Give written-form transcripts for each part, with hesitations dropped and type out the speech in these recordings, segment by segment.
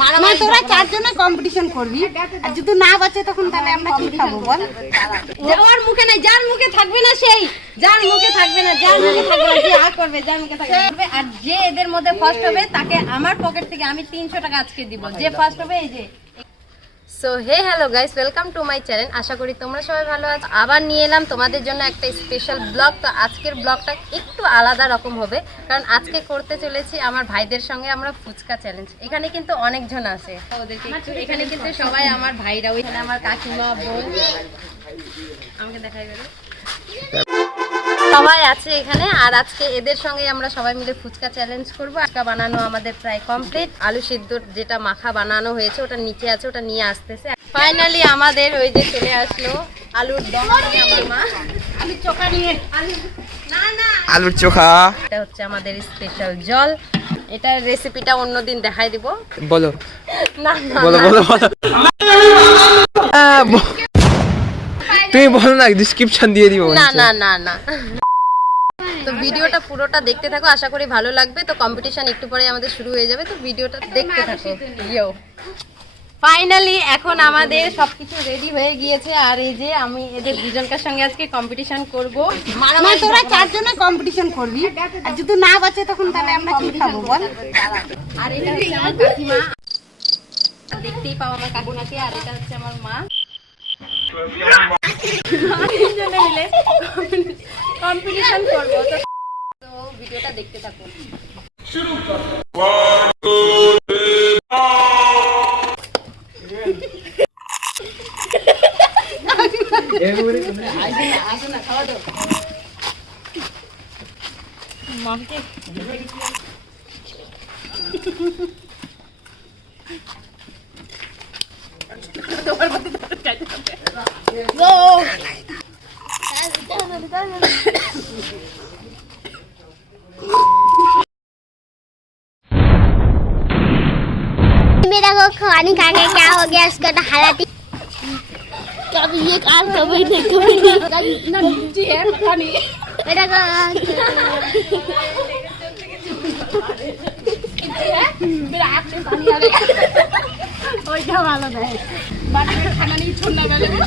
মানে তোরা চারজনে কম্পিটিশন করবি, আর যদি না বাঁচে তখন তাহলে আমরা কি খাবো বল? যাওয়ার মুখে নাই, যার মুখে থাকবে না সেই, যার মুখে থাকবে না, যার মুখে থাকবে না যে করবে, যার মুখে থাকবে। আর যে এদের মধ্যে ফার্স্ট হবে তাকে আমার পকেট থেকে আমি 300 টাকা আজকে দিব, যে ফার্স্ট হবে এই যে। So hey hello guys, welcome to my channel. আশা করি তোমরা সবাই ভালো আছো। আবার নিয়ে এলাম তোমাদের জন্য একটা স্পেশাল ব্লগ। তো আজকের ব্লগটা একটু আলাদা রকম হবে, কারণ আজকে করতে চলেছি আমার ভাইদের সঙ্গে আমরা ফুচকা চ্যালেঞ্জ। এখানে কিন্তু অনেকজন আছে, ওদেরকে এখানে কিন্তু সবাই আমার ভাইরা, ওইখানে আমার কাকিমা, বোন, আমাকে দেখাই গেল সবাই আছে এখানে। আর আজকে এদের সঙ্গে আমরা সবাই মিলে ফুচকা চ্যালেঞ্জ করবো। ফুচকা বানানো আমাদের প্রায় কমপ্লিট। আলু সিদ্ধ যেটা মাখা বানানো হয়েছে ওটা নিচে আছে, ওটা নিয়ে আসতেছে। ফাইনালি আমাদের ওই যে চলে আসলো আলুর দম নিয়ে আমার মা, আলুর চোখা নিয়ে, আলুর চোখা। এটা হচ্ছে আমাদের স্পেশাল জল। এটার রেসিপিটা অন্যদিন দেখাই দিব। বলো না বলো বলো বলো তুমি বলো না, ডিসক্রিপশন দিয়ে দিব। না না না না তো ভিডিওটা পুরোটা দেখতে থাকো, আশা করি ভালো লাগবে। তো কম্পিটিশন একটু পরে আমাদের শুরু হয়ে যাবে, তো ভিডিওটা দেখতে থাকো। ফাইনালি এখন আমাদের সবকিছু রেডি হয়ে গিয়েছে। আর এই যে আমি এদের দুজনকার সঙ্গে আজকে কম্পিটিশন করব। মানে তোরা চারজনে কম্পিটিশন করবি, আর যদি না বাঁচে তখন তাহলে আমরা কি খাবো বল? আর এটা হচ্ছে আমার কাকিমা, দেখতেই পাও আমার কাকিমাকে। আর এটা হচ্ছে আমার মা। তিনজনে মিলে কম্পিটিশন করবো। তো ভিডিওটা দেখতে থাকো। मेरा को खाने खा के क्या हो गया, इसका तो हालत ही कभी ये काल कभी नहीं ना जी है पता नहीं मेरा को मेरा हाथ में पानी आ रहा है। ओए क्या वाला है बाटी में खाना नहीं छोड़ना वाले में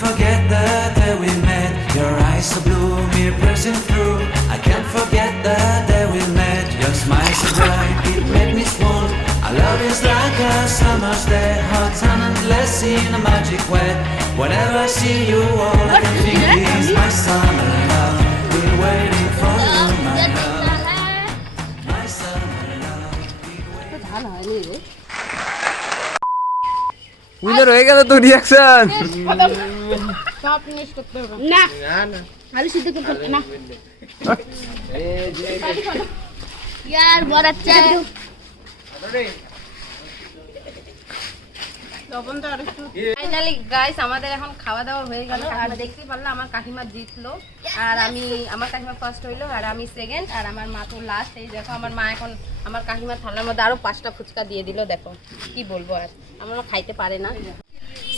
Forget the day we met. Your eyes so blue, me piercing through. I can't forget the day we met. Your smile so bright, it made me swoon. Our love is like a summer's day, hot and endless in a magic way. Whenever I see you, all I can think is my summer love. Been waiting for you, my love. My summer love. Winner হয়ে গেল তো reaction. না আলু সিদ্ধ করতে না यार बहुत अच्छा है। ফাইনালি গাইস আমাদের এখন খাওয়া দাওয়া হয়ে গেল। আর দেখতে পারলে আমার কাকিমা জিতলো, আর আমার কাকিমা ফার্স্ট হইলো, আর আমি সেকেন্ড, আর আমার মা তো লাস্ট। এই দেখো আমার মা এখন আমার কাকিমার থালার মধ্যে আরো 5টা ফুচকা দিয়ে দিল। দেখো কি বলবো, আর আমার মা খাইতে পারে না।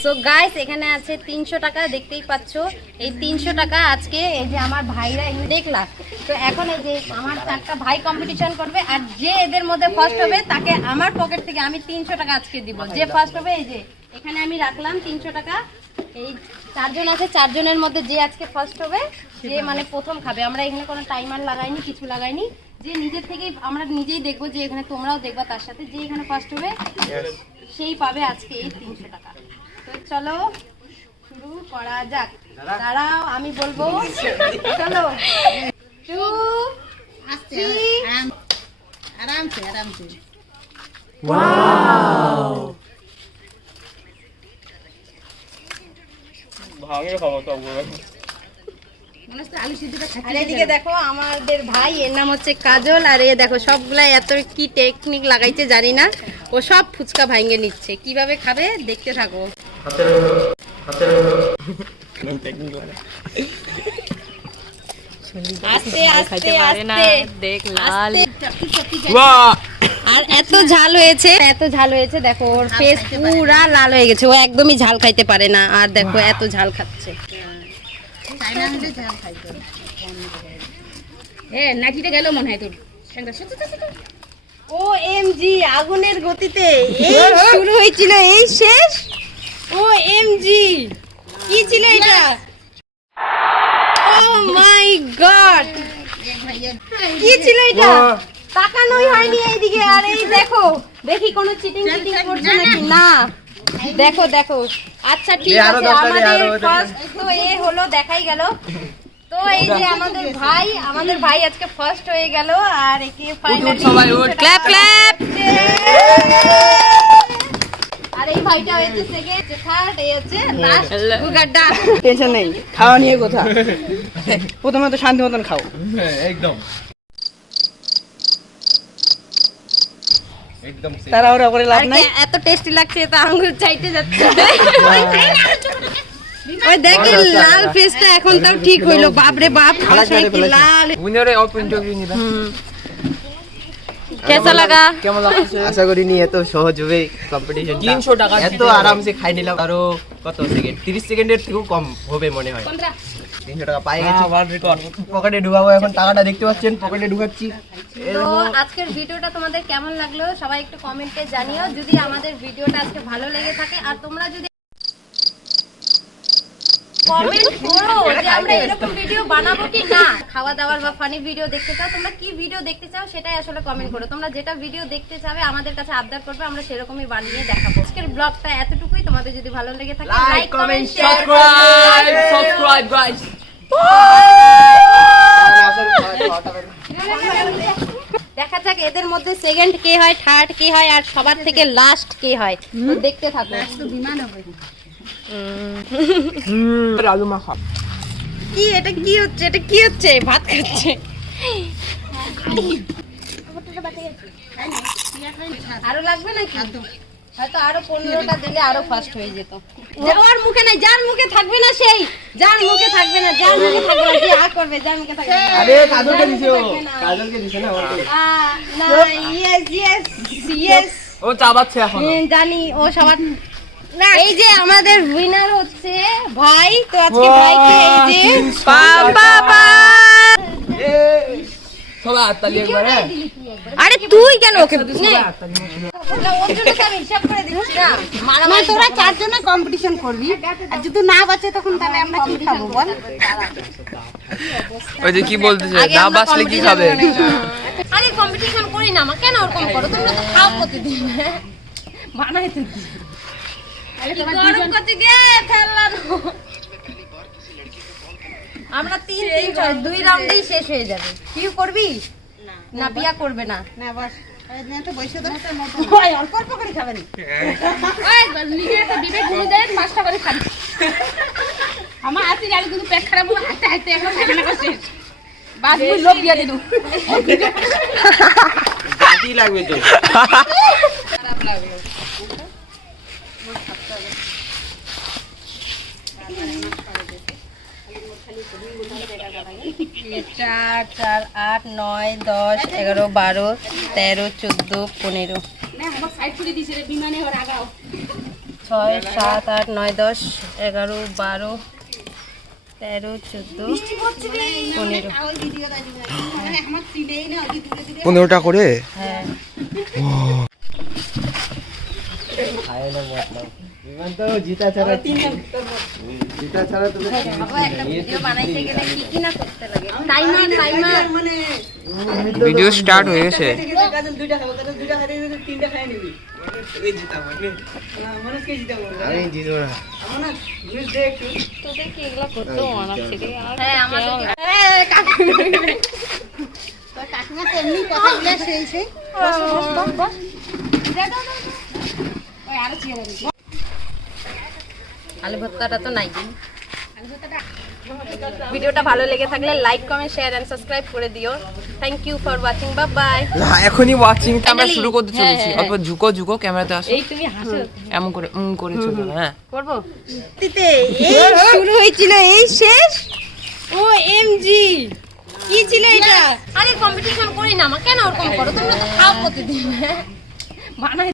সো গাইস এখানে আছে 300 টাকা, দেখতেই পাচ্ছ। এই 300 টাকা আজকে এই যে আমার ভাইরা দেখলাম। তো এখন এই যে আমার 4টা ভাই কম্পিটিশন করবে, আর যে এদের মধ্যে ফার্স্ট হবে তাকে আমার পকেট থেকে আমি 300 টাকা আজকে দিব, যে ফার্স্ট হবে। এই যে এখানে আমি রাখলাম 300 টাকা। এই 4জন আছে, 4জনের মধ্যে যে আজকে ফার্স্ট হবে, যে মানে প্রথম খাবে। আমরা এখানে কোনো টাইমার লাগাইনি, কিছু লাগাইনি, যে নিজের থেকেই আমরা নিজেই দেখবো, যে এখানে তোমরাও দেখবা তার সাথে, যে এখানে ফার্স্ট হবে সেই পাবে আজকে এই 300 টাকা। তো চলো শুরু করা যাক। দাঁড়াও আমি বলবো, চলো 2 3 আরামসে আরামসে। ওয়াও ভাঙে খাবো সবগুলো। আর এদিকে দেখো আমাদের ভাই, এর নাম হচ্ছে কাজল। আর এ দেখো সবগুলা এত কি টেকনিক লাগাইছে জানি না, ও সব ফুচকা ভাঙে নিচ্ছে। কিভাবে খাবে দেখতে থাকো। আস্তে আস্তে আস্তে দেখ লাল। আর এত ঝাল হয়েছে দেখো, ওর ফেস পুরা লাল হয়ে গেছে, ও একদমই ঝাল খাইতে পারে না। আর দেখো এত ঝাল খাচ্ছে। নাকিটা গেল মনে হয় তোর। ও এমজি, আগুনের গতিতে এই শুরু হয়েছিল, এই শেষ। ও এমজি, কি ছিল এটা? ও মাই গড, কি ছিল এটা? তাকানোই হয়নি এইদিকে। আর এই দেখো, দেখি কোনো চিটিং করছে নাকি না। দেখো দেখো, আচ্ছা ঠিক আছে, আমাদের ফার্স্ট তো এ হলো, দেখাই গেল। তো এই যে আমাদের ভাই আজকে ফার্স্ট হয়ে গেল। আর একে ফাইনালি সবাই ক্ল্যাপ ক্ল্যাপ। আর এই ভাইটা হয়েছে সেকেন্ড, থার্ড, এই হচ্ছে লাস্ট গুগাড্ডা। টেনশন নেই, খাওয়া নিয়ে কথা। প্রথমে তো শান্তি মতন খাও। একদম তাড়াহুড়া করে লাভ নাই। এত টেস্টি লাগছে, তো আঙ্গুর চাইতে যাচ্ছে। ওই দেখেন লাল ফেসটা এখন তাও ঠিক হইলো। বাপরে বাপ, খাওয়ার সময় কি লাল। উইনারে ওপেন টপি নিবা। কেসা লাগা? কেমন লাগছে? আশা করিনি এত সহজ হবে কম্পিটিশন। 300 টাকা এত আরামসে খাই নিলাম। আরো কত সেকেন্ড, 30 সেকেন্ডের থেকেও কম হবে মনে হয়। 300 টাকা পাই গেছি, ওয়ার্ল্ড রেকর্ড। পকেটে ঢুকাবো। এখন টাকাটা দেখতে পাচ্ছেন, পকেটে ঢুকাচ্ছি। তো আজকের ভিডিওটা তোমাদের কেমন লাগলো সবাই একটু কমেন্টে জানিও। যদি আমাদের ভিডিওটা আজকে ভালো লেগে থাকে, আর তোমরা যদি কমেন্ট করো যে আমরা এরকম ভিডিও বানাবো কি না, খাওয়া দাওয়ার বা ফানি ভিডিও দেখতে চাও, তোমরা কি ভিডিও দেখতে চাও সেটাই আসলে কমেন্ট করো। তোমরা যেটা ভিডিও দেখতে চাবে আমাদের কাছে আবদার করবে, আমরা সেরকমই বানিয়ে দেখাবো। আজকের ব্লগটা এতটুকুই। তোমাদের যদি ভালো লেগে থাকে like comment share subscribe guys. দেখা যাক এদের মধ্যে সেকেন্ড কে হয়, থার্ড কে হয়, আর সবার থেকে লাস্ট কে হয়। তো দেখতে থাকো। আলু মাখা। কি এটা, কি হচ্ছে, এটা কি হচ্ছে? ভাত খাচ্ছে। আরো লাগবে নাকি? হয়তো আরো 15টা দিলে আরো ফাস্ট হয়ে যেত। যাওয়ার মুখে নাই, যার মুখে থাকবে না সেই, যার মুখে থাকবে না, যার মুখে থাকবে না, যে আ করবে, যার মুখে থাকবে না। আরে কাজলকে দিছো, কাজলকে দিছো না আমাকে। না, ইয়েস ইয়েস ইয়েস, ও চাবাচ্ছে এখন। জানি ও সবার। এই যে আমাদের উইনার হচ্ছে ভাই। তো আজকে ভাইকে এই যে বাবা, সবাই হাততালি একবার। আরে তুই কেন ওকে ওর জন্য তো আমি হিসাব করে দিচ্ছি না। না, তোরা চারজনে কম্পিটিশন করবি, আর যদি না বাঁচে তখন তাহলে আমরা কি খাবো বল? ওই যে কি বলতেছে, আগে না আমরা বাসলে কি competition খাবে? করে নিই। আরে কম্পিটিশন করি না, মা কেন ওরকম করো? তোমরা তো খাও প্রতিদিন, বানাই তো দিই। গরম করতে দিয়ে ফেললাম। আমরা 2 রাউন্ডেই শেষ হয়ে যাবে। কি করবি? না বিয়া করবে না। না বাস, এই তো বসে তো ভাই অল্প অল্প করে খাবেন। নিজে একটা দিবে ঘুমে দেয় 5টা করে খাবি। আমার হাতে গালি কিন্তু পেট খারাপ হলো, হাতে হাতে এখন থাকে না শেষ। বাস মুই লোভ দিয়া দিলু। গাটি লাগবে তো। খারাপ লাগলো। चार चार 8 9 10 11 12 13 14 15 6 7 8 9 10 11 12 13 14 15 15টা করে। হ্যাঁ বিমান তো জিতা ছাড়া তো বাবা একটা ভিডিও বানাইতে গেলে কি কি না করতে লাগে। টাইমার টাইমার ভিডিও স্টার্ট হয়ে গেছে। কাজল 2টা খাবো, কাজল 2টা খাই দিবি, 3টা খাই নিবি। এই জিতাবো না, মানুষকে জিতাবো। আমি জিতবো না। আমার জিনিস দে একটু। তোদের কি এগুলো করতেও মানা ছিল? হ্যাঁ আমাদের কাকু তো কাকিমা তো এমনি কথা বলে সেই সেই বস বস বস বস। আলু ভর্তাটা তো নাই। ভিডিওটা ভালো লেগে থাকলে like comment share and subscribe করে দিও। Thank you for watching, bye bye. এখনই ওয়াচিং আমরা শুরু করতে হ্যাঁ, চলেছি। হ্যাঁ। অল্প ঝুঁকো ঝুঁকো, ক্যামেরাতে আসো। এই তুমি হাসো এমন করে করে চলো। হ্যাঁ করব। এই শুরু হয়েছিল, এই শেষ। ও এমজি, কি ছিল এটা? আরে কম্পিটিশন করি না, আমার কেন ওরকম করো? তোমরা তো খাও প্রতিদিন। বানাই